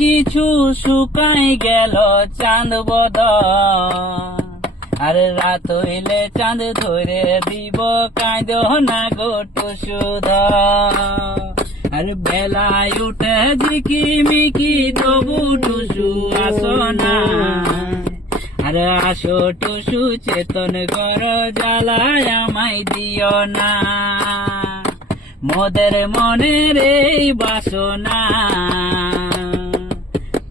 কিছু শুকাই গেল চাঁদ বদন, আরে রাত হইলে চাঁদ ধরে দিব কাঁদ না গো টুসুধন। আরে বেলায় উঠে ঝিকি মিকি তবু টুসু আসো না, আরে আসো টুসু চেতন কর জ্বালায় আমায় দিও না। মোদের মনের এই বাসনা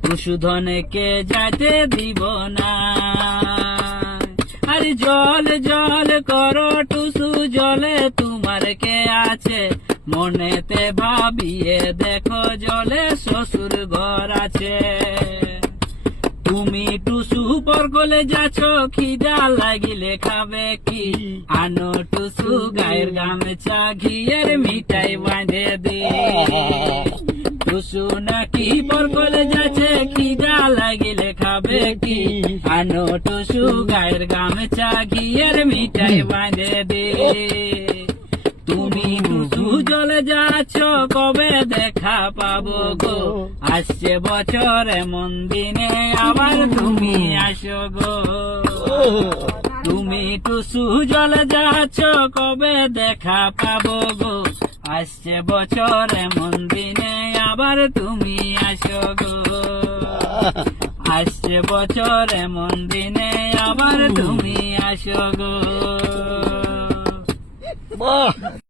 টুসু ধনকে যাইতে দিব না। আরে জল জল করো টুসু জলে তোমার কে আছে, মনেতে ভাবিয়ে দেখো জলে শ্বশুর ঘর আছে। তুমি টুসু পরগলে যাচ্ছ খিদা লাগিলে খাবে কি, আনো টুসু গায়ের গামছা ঘিয়ের মিঠাই বাঁধে দে। টুসু নাকি পরগলে যাচ্ছে খিদা লাগিলে খাবে কি, আনো টুসু গায়ের গামছা ঘিয়ের মিঠাই বাঁধে দে। তুমি টুসু জলে যাচ্ছ কবে দেখা পাবো গো, আসছে বছর এমন দিনে আবার তুমি আসো গো। তুমি টুসু জলে যাচ্ছ কবে দেখা পাবো গো, আসছে বছর এমন দিনে আবার তুমি আসো গো। আসছে বছর এমন দিনে আবার তুমি আসো গো।